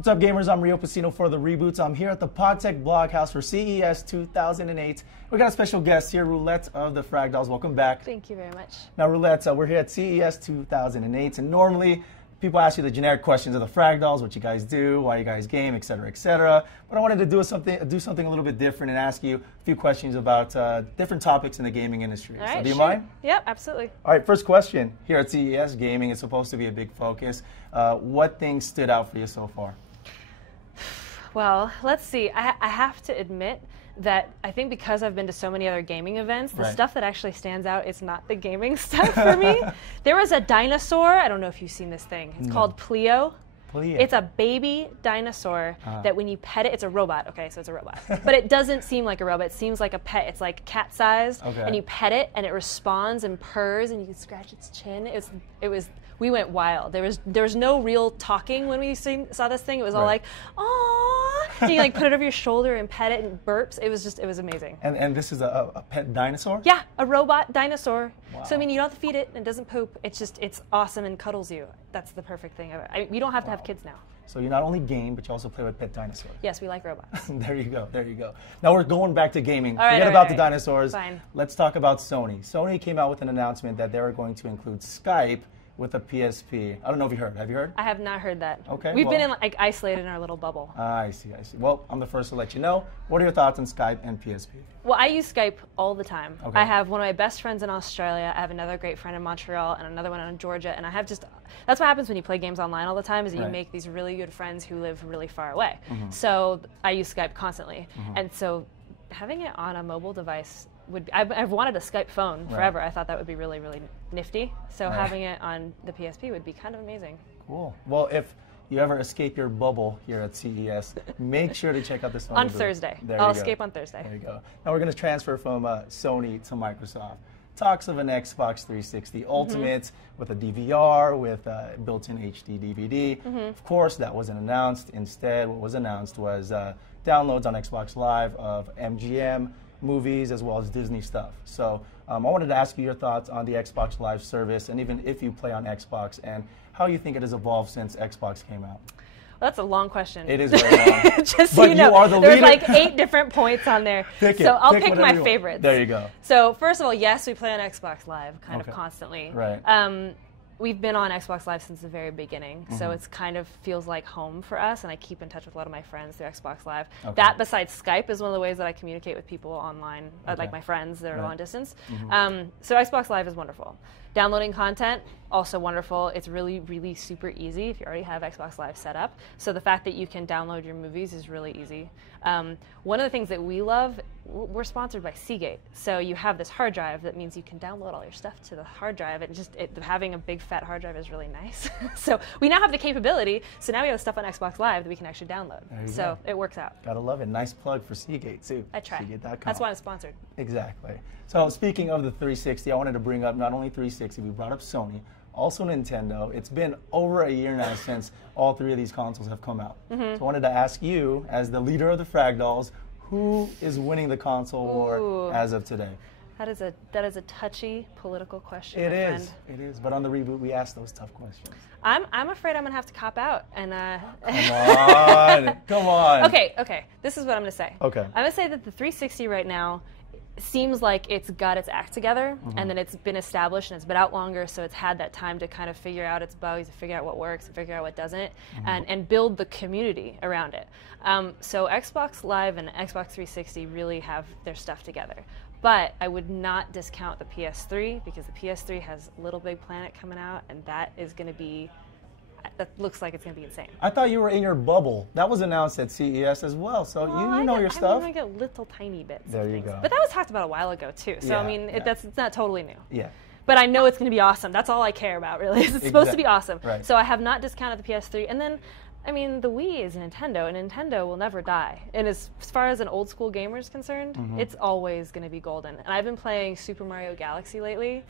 What's up, gamers? I'm Rio Pacino for The Reboots. I'm here at the PodTech Bloghouse for CES 2008. We got a special guest here, Roulette of the Frag Dolls. Welcome back. Thank you very much. Now, Roulette, we're here at CES 2008, and normally people ask you the generic questions of the Frag Dolls, what you guys do, why you guys game, etc., etc. But I wanted to do something a little bit different and ask you a few questions about different topics in the gaming industry. All right, so do you sure. mind? Yep, absolutely. All right, first question. Here at CES, gaming is supposed to be a big focus. What things stood out for you so far? Well, let's see. I have to admit that I think because I've been to so many other gaming events, the stuff that actually stands out is not the gaming stuff for me. There was a dinosaur. I don't know if you've seen this thing. It's called Pleo. It's a baby dinosaur that when you pet it, it's a robot. Okay, so it's a robot. But it doesn't seem like a robot. It seems like a pet. It's like cat-sized. Okay. And you pet it, and it responds and purrs, and you can scratch its chin. We went wild. There was no real talking when we saw this thing. It was all like, "Aww," and you like put it over your shoulder and pet it and burps. It was amazing. And this is a pet dinosaur? Yeah, a robot dinosaur. Wow. So I mean, you don't have to feed it, and it doesn't poop. It's awesome and cuddles you. That's the perfect thing. We don't have to have kids now. So you not only game, but you also play with pet dinosaurs. Yes, we like robots. There you go. There you go. Now we're going back to gaming. All right, Forget about the dinosaurs. Fine. Let's talk about Sony. Sony came out with an announcement that they were going to include Skype with a PSP. I don't know if you heard. Have you heard? I have not heard that. Okay. We've been isolated in our little bubble. I see. Well, I'm the first to let you know. What are your thoughts on Skype and PSP? Well, I use Skype all the time. Okay. I have one of my best friends in Australia. I have another great friend in Montreal and another one in Georgia. And I have that's what happens when you play games online all the time is that you make these really good friends who live really far away. So I use Skype constantly. And so having it on a mobile device I've wanted a Skype phone forever. I thought that would be really, really nifty. So having it on the PSP would be kind of amazing. Cool. Well, if you ever escape your bubble here at CES, make sure to check out this Sony on booth. Thursday. I'll escape on Thursday. There you go. Now we're going to transfer from Sony to Microsoft. Talks of an Xbox 360 Ultimate with a DVR, with built-in HD DVD. Of course, that wasn't announced. Instead, what was announced was downloads on Xbox Live of MGM, movies, as well as Disney stuff. So I wanted to ask you your thoughts on the Xbox Live service, and even if you play on Xbox, and how you think it has evolved since Xbox came out. Well, that's a long question. It is very long. Just so you know, are the there's like 8 different points on there. I'll pick my favorites. There you go. So first of all, yes, we play on Xbox Live kind of constantly. Right. We've been on Xbox Live since the very beginning, so it's kind of feels like home for us, and I keep in touch with a lot of my friends through Xbox Live. That, besides Skype, is one of the ways that I communicate with people online, like my friends that are long distance. So Xbox Live is wonderful. Downloading content, also wonderful. It's really, really super easy if you already have Xbox Live set up. So the fact that you can download your movies is really easy. One of the things that we love, we're sponsored by Seagate. So you have this hard drive that means you can download all your stuff to the hard drive. And having a big fat hard drive is really nice. So we now have the capability. So now we have stuff on Xbox Live that we can actually download. So it works out. Gotta love it. Nice plug for Seagate too. I try. Seagate.com. That's why I'm sponsored. Exactly. So speaking of the 360, I wanted to bring up not only 360, we brought up Sony, also Nintendo. It's been over a year now since all 3 of these consoles have come out. So I wanted to ask you, as the leader of the Frag Dolls, who is winning the console war as of today? That is a touchy political question. It is. It is. But on the Reboot, we ask those tough questions. I'm afraid I'm gonna have to cop out and. Come on, come on. Okay. This is what I'm gonna say. Okay. I'm gonna say that the 360 right now seems like it's got its act together, and then it's been established and it's been out longer, so it's had that time to kind of figure out its bugs, and figure out what works, and figure out what doesn't, and build the community around it. So Xbox Live and Xbox 360 really have their stuff together. But I would not discount the PS3, because the PS3 has Little Big Planet coming out, and that looks like it's going to be insane. I thought you were in your bubble. That was announced at CES as well, so you know your stuff. I get little tiny bits. There you go. But that was talked about a while ago too. So I mean, it's not totally new. Yeah. But I know it's going to be awesome. That's all I care about, really. It's supposed to be awesome. Right. So I have not discounted the PS3. And then, I mean, the Wii is Nintendo, and Nintendo will never die. And as far as an old school gamer is concerned, it's always going to be golden. And I've been playing Super Mario Galaxy lately.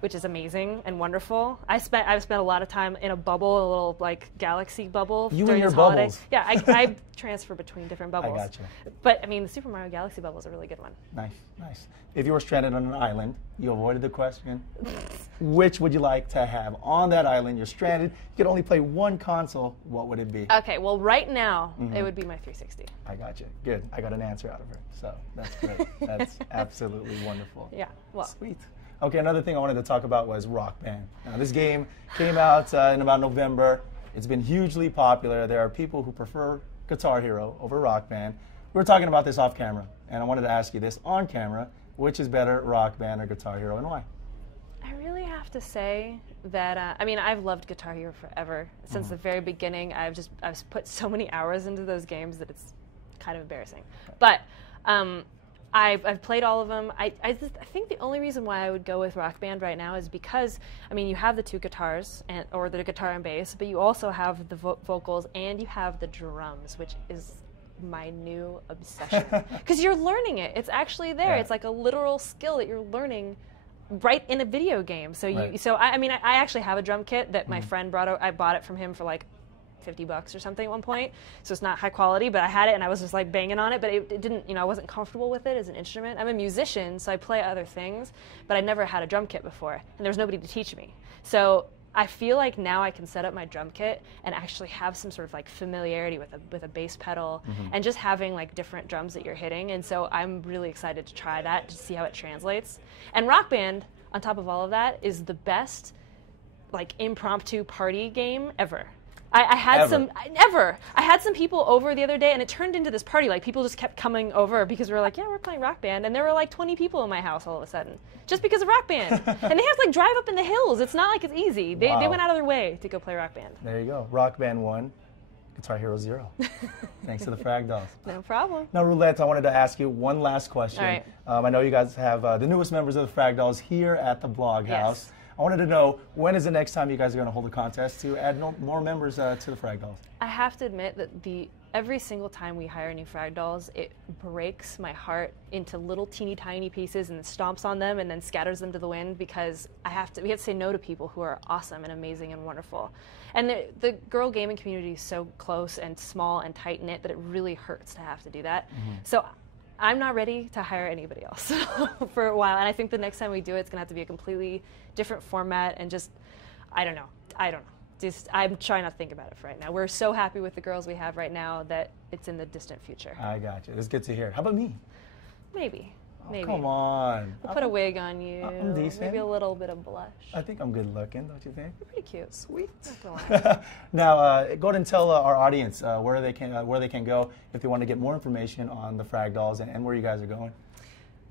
which is amazing and wonderful. I've spent a lot of time in a bubble, a little like galaxy bubble. You during and your this holiday. bubbles. Yeah, I transfer between different bubbles. I gotcha. But I mean, the Super Mario Galaxy bubble is a really good one. Nice, nice. If you were stranded on an island, you avoided the question. Which would you like to have on that island? You're stranded. You could only play one console. What would it be? Okay, well, right now it would be my 360. I got you. Good. I got an answer out of her. So that's great. That's absolutely wonderful. Yeah. Well. Sweet. Okay, another thing I wanted to talk about was Rock Band. Now, this game came out in about November. It's been hugely popular. There are people who prefer Guitar Hero over Rock Band. We were talking about this off camera, and I wanted to ask you this on camera. Which is better, Rock Band or Guitar Hero, and why? I really have to say that, I mean, I've loved Guitar Hero forever. Since the very beginning, I've put so many hours into those games that it's kind of embarrassing. But I've played all of them. I think the only reason why I would go with Rock Band right now is because, I mean, you have the two guitars, or the guitar and bass, but you also have the vocals and you have the drums, which is my new obsession. Because you're learning it. It's actually there. Right. It's like a literal skill that you're learning right in a video game. So I mean, I actually have a drum kit that my friend brought out. I bought it from him for like $50 or something at one point. So it's not high quality, but I had it and I was just like banging on it, but it didn't, I wasn't comfortable with it as an instrument. I'm a musician, so I play other things, but I never had a drum kit before, and there was nobody to teach me. So I feel like now I can set up my drum kit and actually have some sort of like familiarity with a bass pedal and just having like different drums that you're hitting. And so I'm really excited to try that to see how it translates. And Rock Band, on top of all of that, is the best like impromptu party game ever. I had some people over the other day, and it turned into this party. Like, people just kept coming over because we were like, yeah, we're playing Rock Band, and there were like 20 people in my house all of a sudden just because of Rock Band. And they have to like drive up in the hills. It's not like it's easy. They went out of their way to go play Rock Band. There you go. Rock Band 1, Guitar Hero 0. Thanks to the Frag Dolls. No problem. Now, Roulette, I wanted to ask you one last question. All right. I know you guys have the newest members of the Frag Dolls here at the Blog House. I wanted to know, when is the next time you guys are going to hold a contest to add more members to the Frag Dolls? I have to admit that every single time we hire new Frag Dolls, it breaks my heart into little teeny tiny pieces and stomps on them and then scatters them to the wind, because we have to say no to people who are awesome and amazing and wonderful. And the girl gaming community is so close and small and tight-knit that it really hurts to have to do that. So I'm not ready to hire anybody else for a while, and I think the next time we do it, it's going to have to be a completely different format, and just, I don't know. Just, I'm trying not to think about it for right now. We're so happy with the girls we have right now that it's in the distant future. I got you. It's good to hear. How about me? Maybe. Maybe. Come on. We'll put a wig on you. I'm decent. Maybe a little bit of blush. I think I'm good looking, don't you think? You're pretty cute. Sweet. Now, go ahead and tell our audience where they can go if they want to get more information on the Frag Dolls and where you guys are going.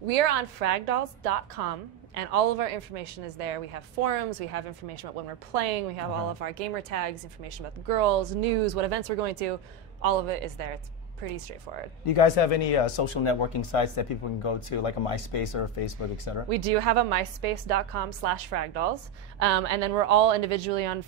We are on fragdolls.com, and all of our information is there. We have forums, we have information about when we're playing, we have all of our gamer tags, information about the girls, news, what events we're going to. All of it is there. It's pretty straightforward. Do you guys have any social networking sites that people can go to, like a MySpace or a Facebook, etc.? We do have a myspace.com/fragdolls, and then we're all individually on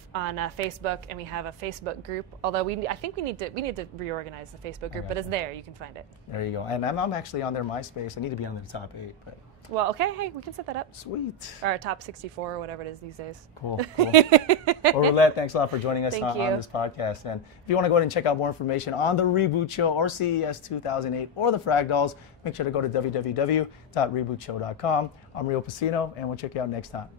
Facebook, and we have a Facebook group. Although I think we need to reorganize the Facebook group, but it's there. You can find it. There you go. And I'm actually on their MySpace. I need to be on their top 8, but. Well, okay, hey, we can set that up. Sweet. Or top 64 or whatever it is these days. Cool, cool. Well, Roulette, thanks a lot for joining us on this podcast. And if you want to go ahead and check out more information on the Reboot Show or CES 2008 or the Frag Dolls, make sure to go to www.rebootshow.com. I'm Rio Pacino, and we'll check you out next time.